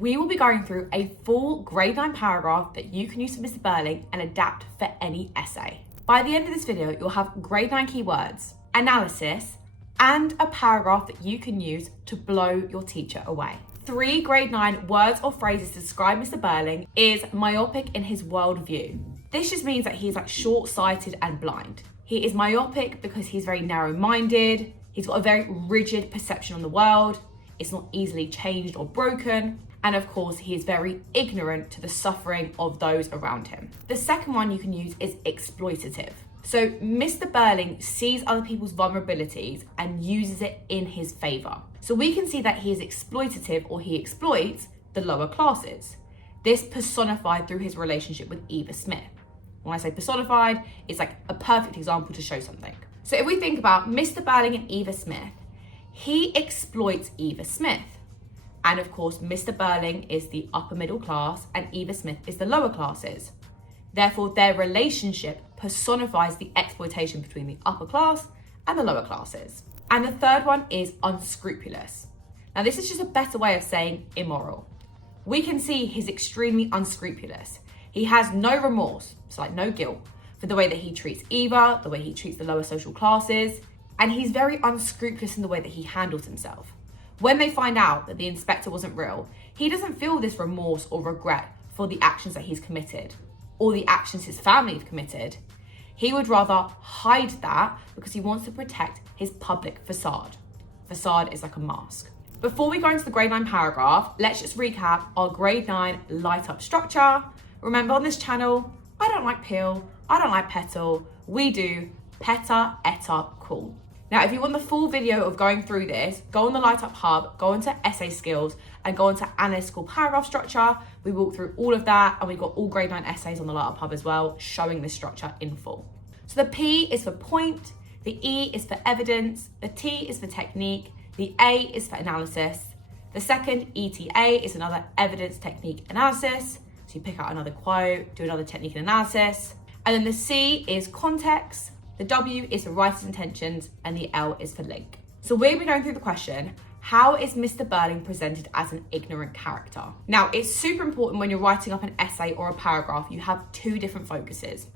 we will be going through a full grade 9 paragraph that you can use for Mr. Birling and adapt for any essay. By the end of this video, you'll have grade 9 keywords, analysis, and a paragraph that you can use to blow your teacher away. 3 grade 9 words or phrases to describe Mr. Birling is myopic in his worldview. This just means that he's short-sighted and blind. He is myopic because he's very narrow-minded. He's got a very rigid perception on the world. It's not easily changed or broken. And of course, he is very ignorant to the suffering of those around him. The second one you can use is exploitative. So Mr. Birling sees other people's vulnerabilities and uses it in his favor. So we can see that he is exploitative, or he exploits the lower classes. This personified through his relationship with Eva Smith. When I say personified, it's like a perfect example to show something. So if we think about Mr. Birling and Eva Smith, he exploits Eva Smith. And of course, Mr. Birling is the upper middle class and Eva Smith is the lower classes. Therefore, their relationship personifies the exploitation between the upper class and the lower classes. And the third one is unscrupulous. Now, this is just a better way of saying immoral. We can see he's extremely unscrupulous. He has no remorse, so no guilt, for the way that he treats Eva, the way he treats the lower social classes, and he's very unscrupulous in the way that he handles himself. When they find out that the inspector wasn't real, he doesn't feel this remorse or regret for the actions that he's committed, or the actions his family have committed. He would rather hide that because he wants to protect his public facade. Facade is like a mask. Before we go into the grade 9 paragraph, let's just recap our grade 9 light up structure. Remember, on this channel, I don't like peel, I don't like petal, we do PETAETACWL. Now, if you want the full video of going through this, go on the Lightup Hub, go into essay skills, and go into analytical paragraph structure. We walk through all of that, and we've got all grade 9 essays on the Lightup Hub as well, showing this structure in full. So the P is for point, the E is for evidence, the T is for technique, the A is for analysis. The second ETA is another evidence, technique, analysis. So you pick out another quote, do another technique and analysis. And then the C is context, the W is for writer's intentions, and the L is for link. So we'll be going through the question, how is Mr. Birling presented as an ignorant character? Now, it's super important when you're writing up an essay or a paragraph, you have 2 different focuses.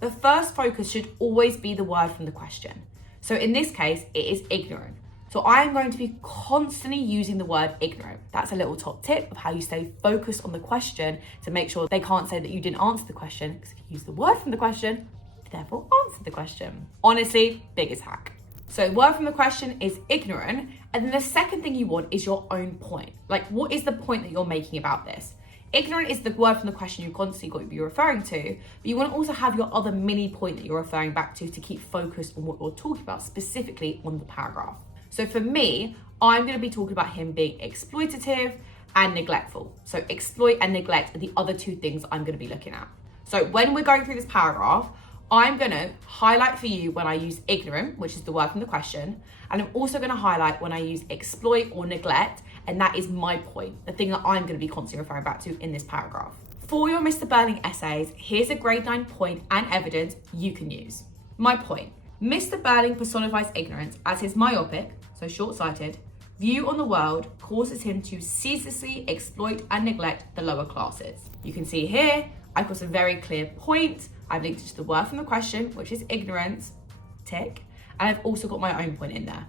The first focus should always be the word from the question. So in this case, it is ignorant. So I am going to be constantly using the word ignorant. That's a little top tip of how you stay focused on the question to make sure they can't say that you didn't answer the question, because if you use the word from the question, therefore answer the question. Honestly, biggest hack. So word from the question is ignorant, and then the second thing you want is your own point. Like, what is the point that you're making about this? Ignorant is the word from the question you constantly got to be referring to, but you want to also have your other mini point that you're referring back to keep focused on what you're talking about, specifically on the paragraph. So for me, I'm going to be talking about him being exploitative and neglectful. So exploit and neglect are the other 2 things I'm going to be looking at. So when we're going through this paragraph, I'm going to highlight for you when I use ignorant, which is the word from the question, and I'm also going to highlight when I use exploit or neglect, and that is my point, the thing that I'm going to be constantly referring back to in this paragraph. For your Mr. Birling essays, here's a grade 9 point and evidence you can use. My point, Mr. Birling personifies ignorance as his myopic, so short-sighted, view on the world causes him to ceaselessly exploit and neglect the lower classes. You can see here, I've got a very clear point. I've linked it to the word from the question, which is ignorance, tick, and I've also got my own point in there,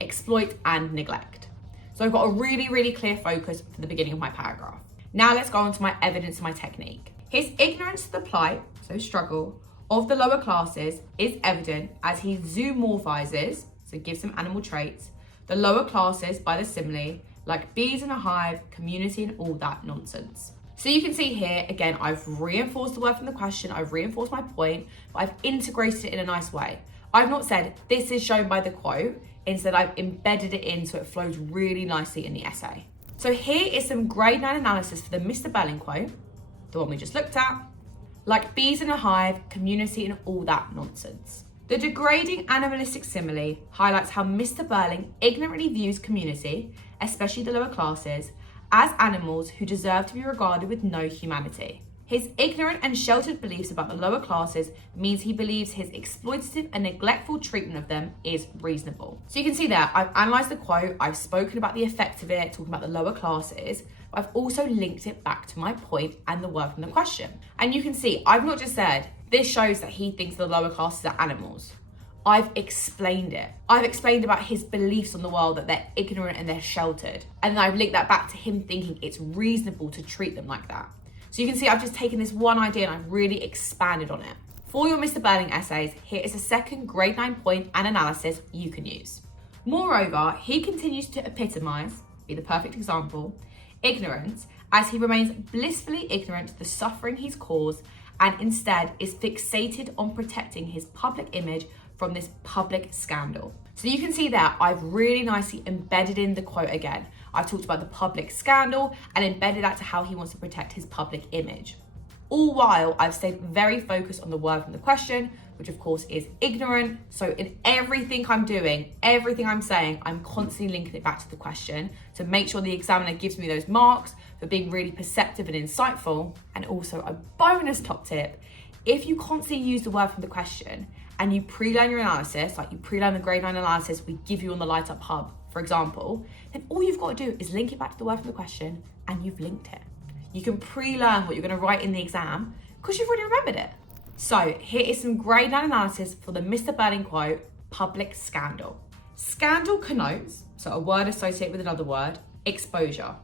exploit and neglect. So I've got a really, really clear focus for the beginning of my paragraph. Now let's go on to my evidence and my technique. His ignorance to the plight, so struggle, of the lower classes is evident as he zoomorphizes, so gives them animal traits, the lower classes by the simile, like bees in a hive, community and all that nonsense. So you can see here, again, I've reinforced the word from the question, I've reinforced my point, but I've integrated it in a nice way. I've not said this is shown by the quote, instead I've embedded it in so it flows really nicely in the essay. So here is some grade 9 analysis for the Mr. Birling quote, the one we just looked at, like bees in a hive, community and all that nonsense. The degrading animalistic simile highlights how Mr. Birling ignorantly views community, especially the lower classes, as animals who deserve to be regarded with no humanity. His ignorant and sheltered beliefs about the lower classes means he believes his exploitative and neglectful treatment of them is reasonable. So you can see there, I've analysed the quote, I've spoken about the effect of it, talking about the lower classes, but I've also linked it back to my point and the word from the question. And you can see, I've not just said, this shows that he thinks the lower classes are animals. I've explained it. I've explained about his beliefs on the world, that they're ignorant and they're sheltered. And then I've linked that back to him thinking it's reasonable to treat them like that. So you can see I've just taken this one idea and I've really expanded on it. For your Mr. Birling essays, here is a second grade 9 point and analysis you can use. Moreover, he continues to epitomise, be the perfect example, ignorance, as he remains blissfully ignorant to the suffering he's caused and instead is fixated on protecting his public image from this public scandal. So you can see there, I've really nicely embedded in the quote again. I've talked about the public scandal and embedded that to how he wants to protect his public image. All while I've stayed very focused on the word from the question, which of course is ignorant. So in everything I'm doing, everything I'm saying, I'm constantly linking it back to the question to make sure the examiner gives me those marks for being really perceptive and insightful. And also a bonus top tip, if you constantly use the word from the question and you pre-learn your analysis, like you pre-learn the grade 9 analysis we give you on the Lightup Hub, for example, then all you've got to do is link it back to the word from the question and you've linked it. You can pre-learn what you're going to write in the exam because you've already remembered it. So here is some grade 9 analysis for the Mr. Birling quote, public scandal. Scandal connotes, so a word associated with another word, exposure,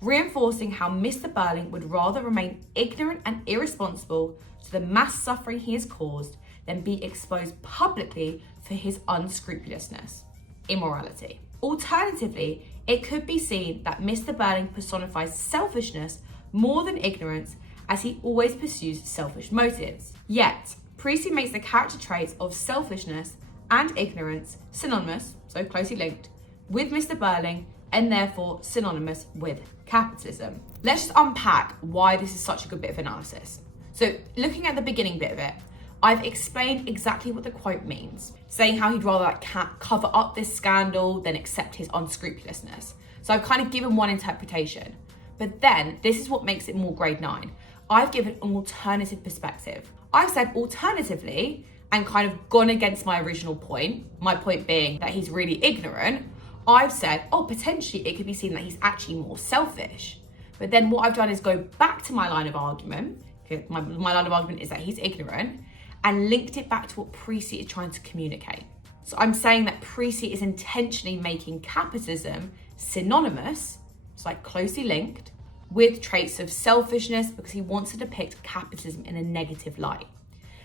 reinforcing how Mr. Birling would rather remain ignorant and irresponsible to the mass suffering he has caused than be exposed publicly for his unscrupulousness, immorality. Alternatively, it could be seen that Mr. Birling personifies selfishness more than ignorance, as he always pursues selfish motives. Yet, Priestley makes the character traits of selfishness and ignorance synonymous, so closely linked, with Mr. Birling and therefore synonymous with capitalism. Let's just unpack why this is such a good bit of analysis. So looking at the beginning bit of it, I've explained exactly what the quote means, saying how he'd rather cover up this scandal than accept his unscrupulousness. So I've kind of given one interpretation. But then this is what makes it more grade 9. I've given an alternative perspective. I've said alternatively and kind of gone against my original point, my point being that he's really ignorant. I've said, oh, potentially it could be seen that he's actually more selfish. But then what I've done is go back to my line of argument. Okay, my line of argument is that he's ignorant and linked it back to what Priestley is trying to communicate. So I'm saying that Priestley is intentionally making capitalism synonymous, it's like closely linked, with traits of selfishness because he wants to depict capitalism in a negative light.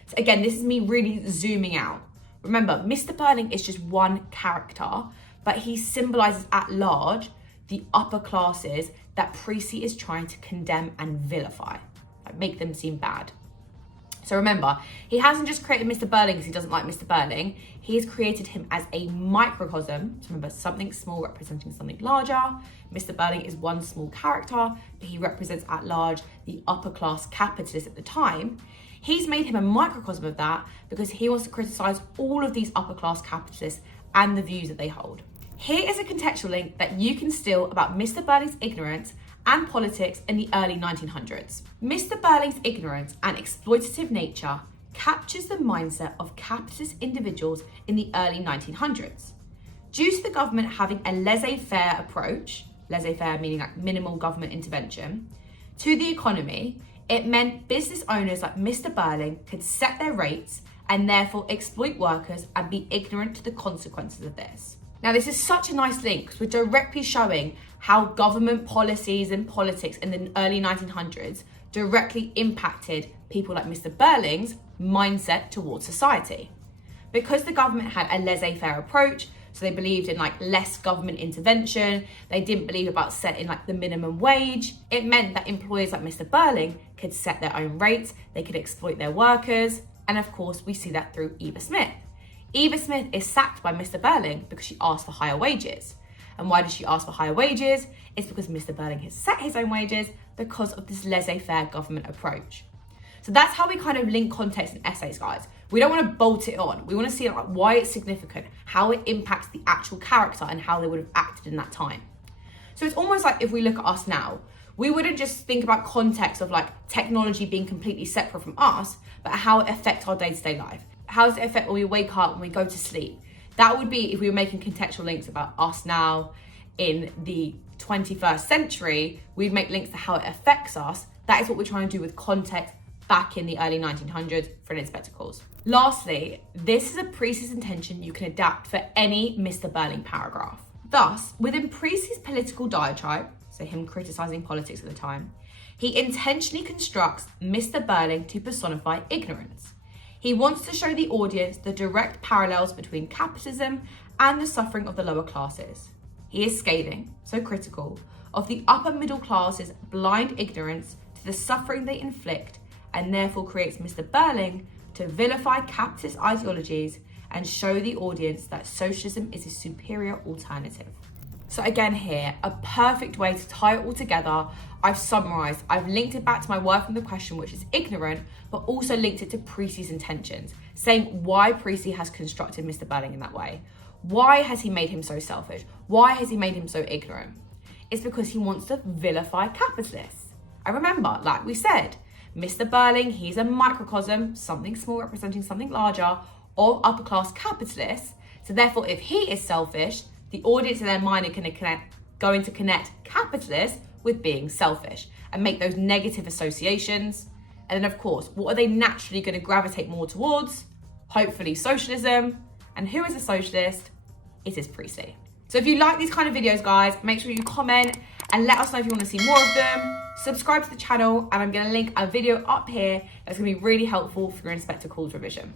So again, this is me really zooming out. Remember, Mr. Birling is just one character, but he symbolizes at large the upper classes that Priestley is trying to condemn and vilify, like make them seem bad. So remember, he hasn't just created Mr. Birling because he doesn't like Mr. Birling. He has created him as a microcosm. So remember, something small representing something larger. Mr. Birling is one small character, but he represents at large the upper class capitalists at the time. He's made him a microcosm of that because he wants to criticize all of these upper class capitalists and the views that they hold. Here is a contextual link that you can steal about Mr. Birling's ignorance and politics in the early 1900s. Mr. Birling's ignorance and exploitative nature captures the mindset of capitalist individuals in the early 1900s. Due to the government having a laissez-faire approach, laissez-faire meaning like minimal government intervention, to the economy, it meant business owners like Mr. Birling could set their rates and therefore exploit workers and be ignorant to the consequences of this. Now, this is such a nice link because we're directly showing how government policies and politics in the early 1900s directly impacted people like Mr. Birling's mindset towards society. Because the government had a laissez-faire approach, so they believed in like less government intervention, they didn't believe about setting like the minimum wage, it meant that employers like Mr. Birling could set their own rates, they could exploit their workers, and of course we see that through Eva Smith. Eva Smith is sacked by Mr. Birling because she asked for higher wages. And why did she ask for higher wages? It's because Mr. Birling has set his own wages because of this laissez-faire government approach. So that's how we kind of link context in essays, guys. We don't want to bolt it on. We want to see like why it's significant, how it impacts the actual character and how they would have acted in that time. So it's almost like if we look at us now, we wouldn't just think about context of like technology being completely separate from us, but how it affects our day-to-day life. How does it affect when we wake up, when we go to sleep? That would be if we were making contextual links about us now in the 21st century, we'd make links to how it affects us. That is what we're trying to do with context back in the early 1900s for an spectacles. Lastly, this is a Priestley's intention you can adapt for any Mr. Birling paragraph. Thus, within Priestley's political diatribe, so him criticising politics at the time, he intentionally constructs Mr. Birling to personify ignorance. He wants to show the audience the direct parallels between capitalism and the suffering of the lower classes. He is scathing, so critical, of the upper middle classes' blind ignorance to the suffering they inflict, and therefore creates Mr. Birling to vilify capitalist ideologies and show the audience that socialism is a superior alternative. So again here, a perfect way to tie it all together. I've summarised, I've linked it back to my word from the question, which is ignorant, but also linked it to Priestley's intentions, saying why Priestley has constructed Mr. Birling in that way. Why has he made him so selfish? Why has he made him so ignorant? It's because he wants to vilify capitalists. And remember, like we said, Mr. Birling, he's a microcosm, something small representing something larger, of upper class capitalists. So therefore, if he is selfish, the audience in their mind are going to connect capitalists with being selfish and make those negative associations. And then of course, what are they naturally going to gravitate more towards? Hopefully socialism. And who is a socialist? It is Priestley. So if you like these kind of videos, guys, make sure you comment and let us know if you want to see more of them. Subscribe to the channel, and I'm going to link a video up here that's going to be really helpful for your spectacles revision.